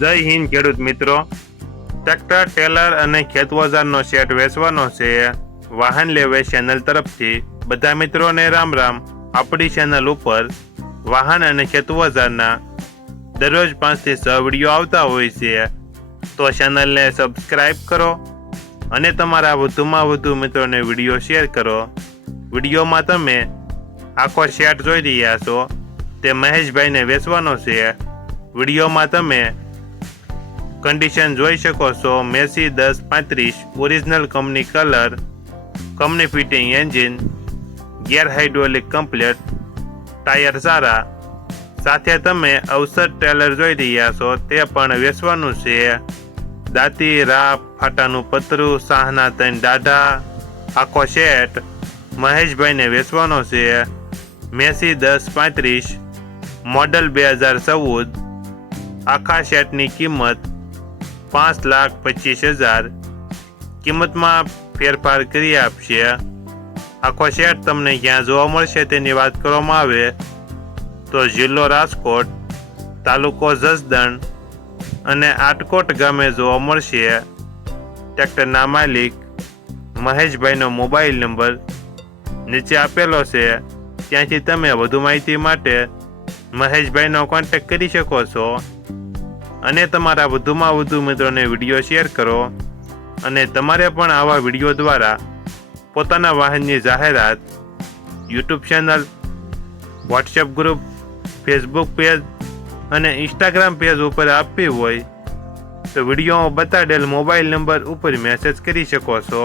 જય હિન્દ ખેડૂત મિત્રો, ટ્રેક્ટર, ટેલર અને ખેત ઓજારનો સેટ વેચવાનો છે. વાહન લેવે ચેનલ તરફથી બધા મિત્રોને રામ રામ. આપણી ચેનલ ઉપર વાહન અને ખેત ઓજારના દરરોજ 5 થી 6 વિડીયો આવતા હોય છે, તો ચેનલને સબસ્ક્રાઇબ કરો અને તમારા વધુમાં વધુ મિત્રોને વિડીયો શેર કરો. વિડીયોમાં તમે આખો સેટ જોઈ રહ્યા છો, તે મહેશભાઈને વેચવાનો છે. વિડીયોમાં તમે કન્ડિશન જોઈ શકો છો. Massey 1035 original company colour, company fitting engine, gear hydraulic complete, tyre સારા. સાથે તમે અવસર ટ્રેલર જોઈ રહ્યા છો, તે પણ વેચવાનું છે. દાંતી, રાપ, ફાટાનું પતરું, સાહના 3 દાઢા, આખો સેટ મહેશભાઈને વેચવાનો છે. Massey 1035 model 2014. આખા સેટની કિંમત 5,25,000. કિંમતમાં ફેરફાર કરી આપશે. આખો સેટ તમને ક્યાં જોવા મળશે તેની વાત કરવામાં આવે તો જિલ્લો રાજકોટ, તાલુકો જસદણ અને આટકોટ ગામે જોવા મળશે. ટ્રેક્ટરના માલિક મહેશભાઈનો મોબાઈલ નંબર નીચે આપેલો છે, ત્યાંથી તમે વધુ માહિતી માટે મહેશભાઈનો કોન્ટેક્ટ કરી શકો છો. અને તમારા વધુમાં વધુ મિત્રોને વિડીયો શેર કરો. અને તમારે પણ આવા વિડીયો દ્વારા પોતાના વાહનની જાહેરાત YouTube channel, WhatsApp group, Facebook page અને ઇન્સ્ટાગ્રામ પેજ ઉપર આપવી હોય તો વિડીયોમાં બતાડેલ મોબાઈલ નંબર ઉપર મેસેજ કરી શકો છો.